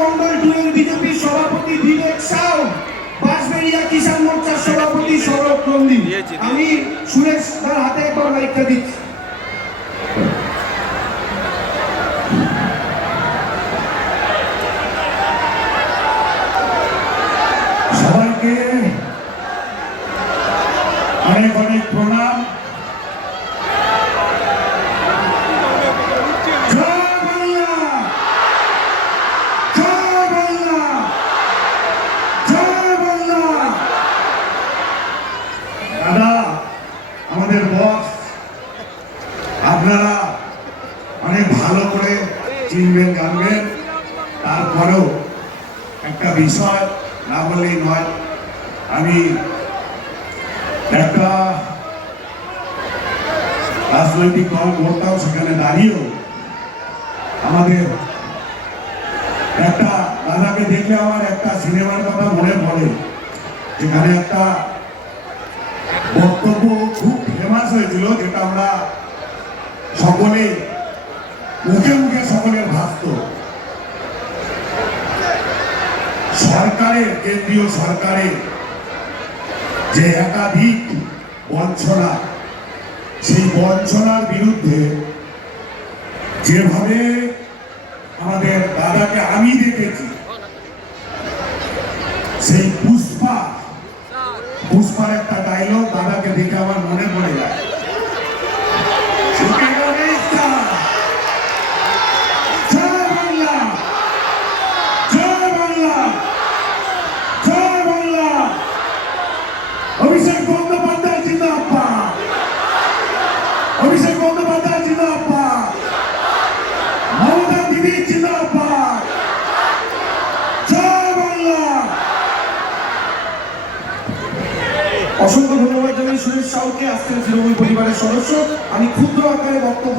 মন্ডল 2 এর বিজেপি সভাপতি বিবেক সাউ, বাঁশবেড়িয়া কিষাণ মোর্চার সভাপতি সৌরভ নন্দী। আমি সুরেশ তার হাতে একবার মাইকটা দিচ্ছি। সবাইকে অনেক অনেক প্রণাম। দাদা আমাদের বস, আপনারা অনেক ভালো করে চিনবেন জানবেন, তারপরেও একটা বিষয় না বললেই নয়। আমি একটা রাজনৈতিক দল করতাম, সেখানে দাঁড়িয়েও আমাদের একটা দাদাকে দেখলে আমার একটা সিনেমার কথা মনে পড়ে, যেখানে একটা বক্তব্য খুব ফেমাস হয়েছিল, যেটা আমরা সকলে মুখে মুখে সকলের ভাসত। সরকারের, কেন্দ্রীয় সরকারের যে একাধিক বঞ্চনা, সেই বঞ্চনার বিরুদ্ধে যেভাবে আমাদের দাদাকে আমি দেখেছি, সেই পুষ্পার একটা ডায়লগ দাদাকে দেখে আমার মনে পড়ে যায়। অভিষেক বন্দ্যোপাধ্যায় জিন্দাবাদ, অভিষেক বন্দ্যোপাধ্যায় জিন্দাবাদ, মমতা দিদি জিন্দাবাদ, জয় বাংলা। অসংখ্য ধন্যবাদ জানাই সুরেশ সাউকে, আজকের তৃণমূল পরিবারের সদস্য। আমি ক্ষুদ্র আকারে বক্তব্য